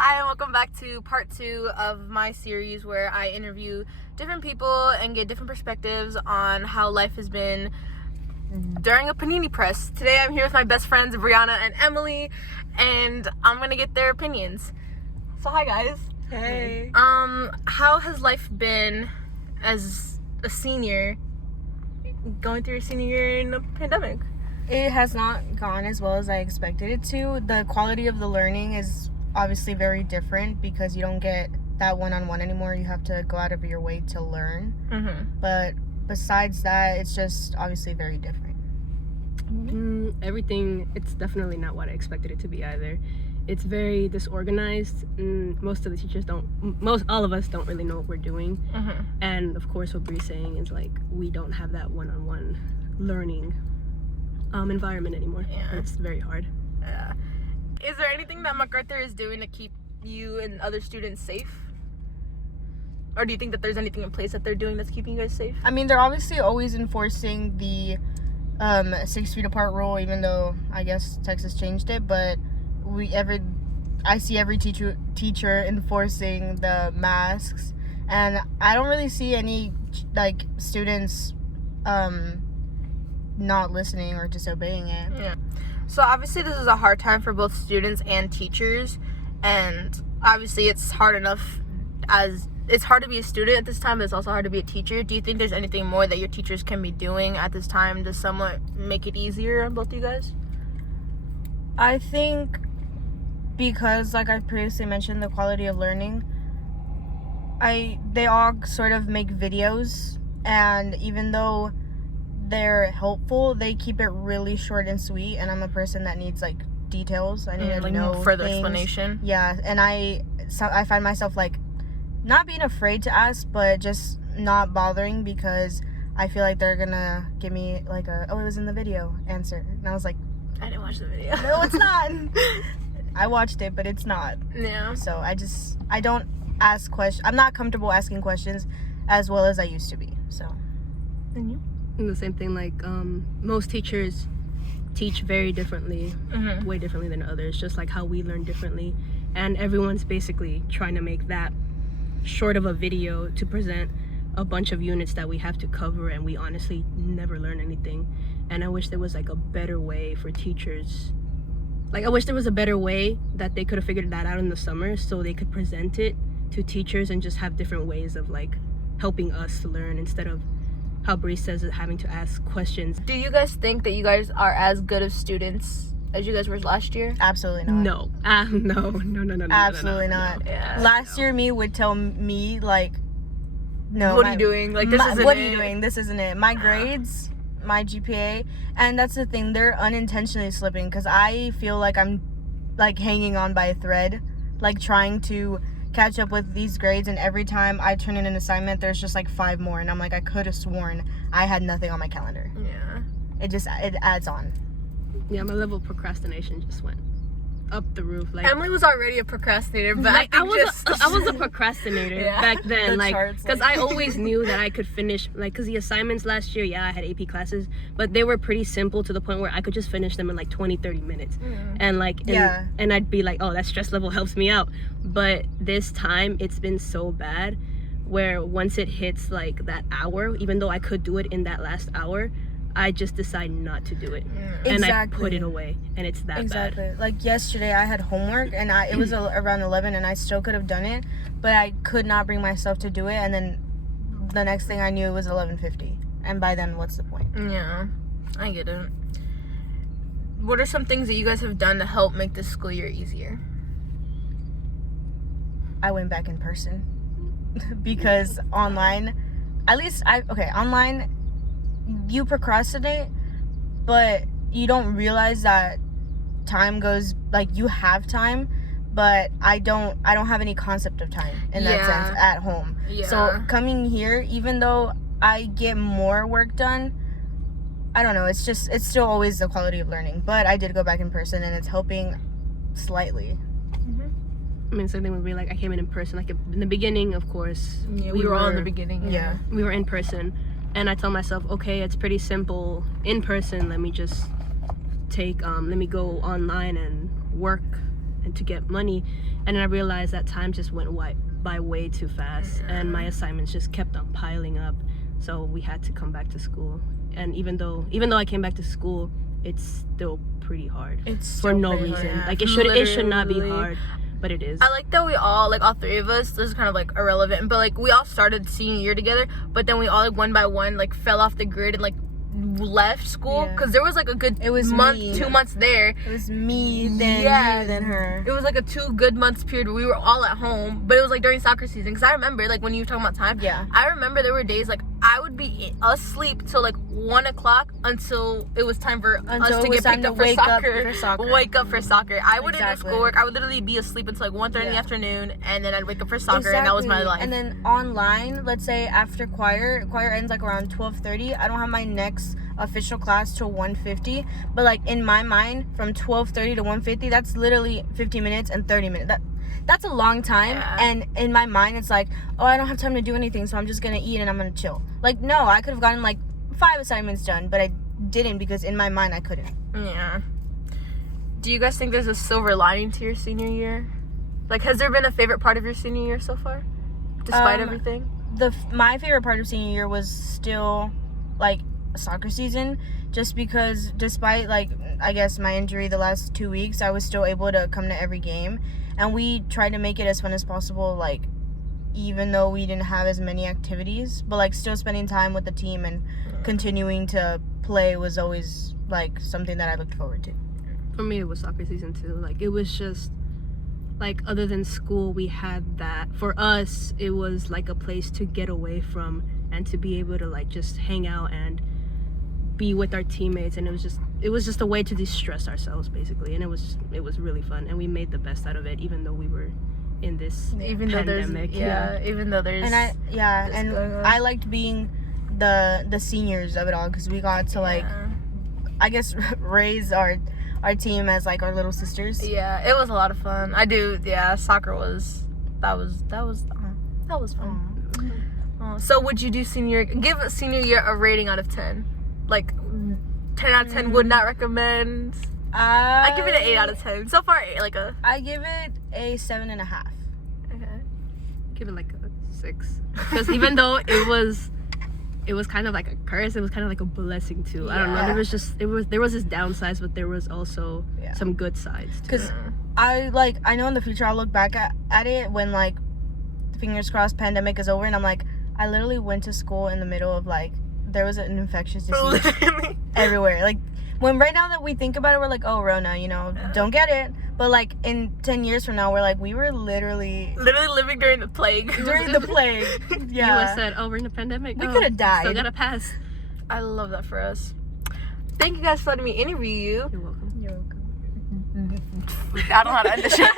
Hi, and welcome back to part 2 of my series where I interview different people and get different perspectives on how life has been during a panini press. Today I'm here with my best friends Brianna and Emily, and I'm gonna get their opinions. So hi guys. Hey. How has life been as a senior going through your senior year in a pandemic? It has not gone as well as I expected it to. The quality of the learning is obviously very different because you don't get that one-on-one anymore. You have to go out of your way to learn. But besides that, it's just obviously very different. Everything, it's definitely not what I expected it to be either. It's very disorganized, and most of the teachers all of us don't really know what we're doing. And of course what Bree's saying is like we don't have that one-on-one learning environment anymore. Yeah. And it's very hard. Is there anything that MacArthur is doing to keep you and other students safe? Or do you think that there's anything in place that they're doing that's keeping you guys safe? I mean, they're obviously always enforcing the 6 feet apart rule, even though I guess Texas changed it. But I see every teacher enforcing the masks, and I don't really see any like students not listening or disobeying it. Yeah. So obviously this is a hard time for both students and teachers, and obviously it's hard to be a student at this time, but it's also hard to be a teacher. Do you think there's anything more that your teachers can be doing at this time to somewhat make it easier on both of you guys? I think because, like I previously mentioned, the quality of learning, they all sort of make videos, and even though they're helpful, they keep it really short and sweet, and I'm a person that needs like details. I need to know further things. explanation. Yeah, and I find myself like not being afraid to ask, but just not bothering because I feel like they're gonna give me like it was in the video answer, and I was like, I didn't watch the video. no, it's not. I watched it, but it's not. Yeah. So I don't ask questions. I'm not comfortable asking questions as well as I used to be. So. And you? And the same thing, like most teachers teach very differently, way differently than others, just like how we learn differently. And everyone's basically trying to make that short of a video to present a bunch of units that we have to cover, and we honestly never learn anything. And I wish there was like a better way for teachers. Like I wish there was a better way that they could have figured that out in the summer so they could present it to teachers and just have different ways of like helping us to learn instead of how Bree says it, having to ask questions. Do you guys think that you guys are as good of students as you guys were last year? Absolutely not. No. No. Absolutely not. Yeah. Last year, me would tell me like, no. What are you doing? Like this isn't what it. are you doing? This isn't it. My grades, my GPA, and that's the thing. They're unintentionally slipping because I feel like I'm like hanging on by a thread, like trying to catch up with these grades, and every time I turn in an assignment there's just like 5 more, and I'm like, I could have sworn I had nothing on my calendar. Yeah. It adds on. Yeah, my level of procrastination just went up the roof. Like Emily was already a procrastinator, but like, I I was a procrastinator Yeah. back then, The like charts, because like- I always knew that I could finish, like because the assignments last year, yeah, I had AP classes, but they were pretty simple to the point where I could just finish them in like 20-30 minutes. And like and I'd be like, oh, that stress level helps me out. But this time it's been so bad where once it hits like that hour, even though I could do it in that last hour, I just decide not to do it. And I put it away, and it's that bad. Like yesterday I had homework, and it was around 11, and I still could have done it, but I could not bring myself to do it, and then the next thing I knew it was 11:50, and by then what's the point? Yeah, I get it. What are some things that you guys have done to help make this school year easier? I went back in person because online, online you procrastinate, but you don't realize that time goes, like you have time, but I don't have any concept of time in that sense at home. So coming here, even though I get more work done, I don't know, it's still always the quality of learning, but I did go back in person and it's helping slightly. I mean, same thing would be like I came in person, like in the beginning, of course. Yeah, we were all in the beginning. Yeah. We were in person, and I tell myself, okay, it's pretty simple in person. Let me just let me go online and work and to get money. And then I realized that time just went by way too fast, and my assignments just kept on piling up. So we had to come back to school. And even though I came back to school, it's still pretty hard. It's for no pretty reason. hard. Like it should not be Literally. hard, but it is. I like that we all, like all three of us, this is kind of like irrelevant, but like we all started senior year together, but then we all like one by one like fell off the grid and like left school, Yeah. because there was like a good It was month, me. 2 months there. It was me, then Yeah. you, then her. It was like a 2 good months period where we were all at home, but it was like during soccer season. Because I remember, like when you were talking about time, Yeah. I remember there were days like I would be asleep till like 1 o'clock until it was time for us Until to it was get time picked to up for wake up soccer. for soccer. Wake up for soccer. I wouldn't do Exactly. schoolwork. I would literally be asleep until like 1:30 in the Yeah. afternoon, and then I'd wake up for soccer, and that was my life. And then online, let's say after choir ends like around 12:30. I don't have my next official class till 1:50, but like in my mind, from 12:30 to 1:50, that's literally 15 minutes and 30 minutes. That's a long time. Yeah. And in my mind, it's like, oh, I don't have time to do anything, so I'm just gonna eat and I'm gonna chill. Like, no, I could have gotten like 5 assignments done, but I didn't because in my mind I couldn't. Yeah. Do you guys think there's a silver lining to your senior year? Like, has there been a favorite part of your senior year so far, despite everything? My favorite part of senior year was still like soccer season, just because despite like I guess my injury the last 2 weeks, I was still able to come to every game, and we tried to make it as fun as possible, like even though we didn't have as many activities, but like still spending time with the team and continuing to play was always like something that I looked forward to. For me, it was soccer season too. Like it was just like, other than school, we had that. For us, it was like a place to get away from and to be able to like just hang out and be with our teammates, and it was just a way to de-stress ourselves basically, and it was really fun, and we made the best out of it, even though we were in this Even though pandemic. even though there's And this going on. I liked being the seniors of it all, because we got to like I guess raise our team as like our little sisters. Yeah, it was a lot of fun. I do. Yeah, soccer was that was fun. So would you do give a senior year a rating out of 10? Like 10 out of 10 would not recommend. I give it an 8 out of 10. So far, I give it a 7.5. Okay. Give it like a 6, because even though it was kind of like a curse, it was kind of like a blessing too. I don't know, Yeah. there was this downsides, but there was also Yeah. some good sides too. Because I know in the future I'll look back at it when like fingers crossed pandemic is over, and I'm like, I literally went to school in the middle of like there was an infectious disease everywhere. Like when right now that we think about it, we're like, oh, Rona, don't get it. But like in 10 years from now, we're like, we were literally living during the plague. during the plague. You was Yeah. said, oh, we're in a pandemic. We Oh, coulda died. Still gotta pass. I love that for us. Thank you guys for letting me interview you. You're welcome. You're welcome. I don't know how to end this shit.